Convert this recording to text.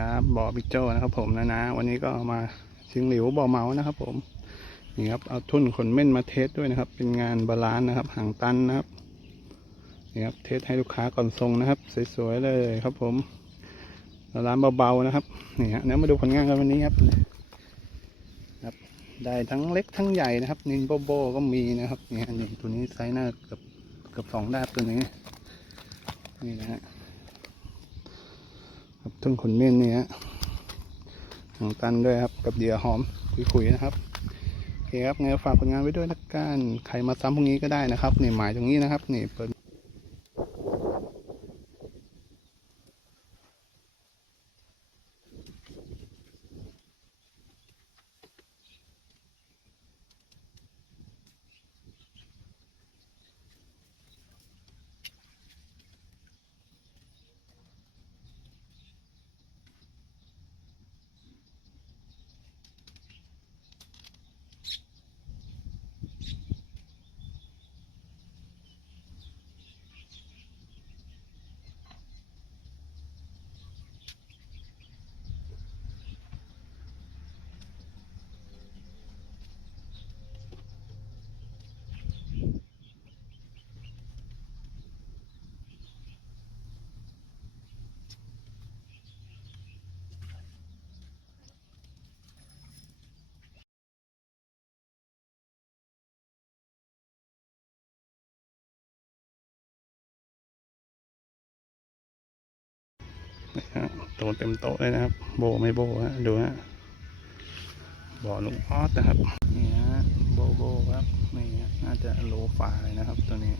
ครับบ่อบิ๊กโจ้นะครับ ผมนะนะ วันนี้ก็มาชิงหลิวบ่อเมานะครับ ผมนี่ครับเอาทุ่นขนเม่นมาเทสด้วยนะครับ เป็นงานบาลานนะครับห่างตันนะครับนี่ครับเทสให้ลูกค้าก่อนทรงนะครับ สวยๆเลยครับ ผมบาลานเบาๆนะครับนี่ฮะเดี๋ยวมาดูผลงานกันวันนี้ครับครับ ได้ทั้งเล็กทั้งใหญ่นะครับ นินโบโบก็มีนะครับนี่ฮะนี่ตัวนี้ไซส์หน้าเกือบเกือบสองดามตัวนี้นี่นะฮะ ต้นขนเม่นนี่ฮะของตันด้วยครับ กับเดียหอมคุยๆนะครับโอเคครับงั้นฝากผลงานไว้ด้วยละกันใครมาซ้ำพวกนี้ก็ได้นะครับนี่หมายตรงนี้นะครับนี่เปิด โตเต็มโตเลยนะครับ โบไม่โบฮะดูฮะบ่อลุงออสนะครับนี่ฮะโบโบครับนี่ฮะน่าจะโลฟาเลยนะครับตัวนี้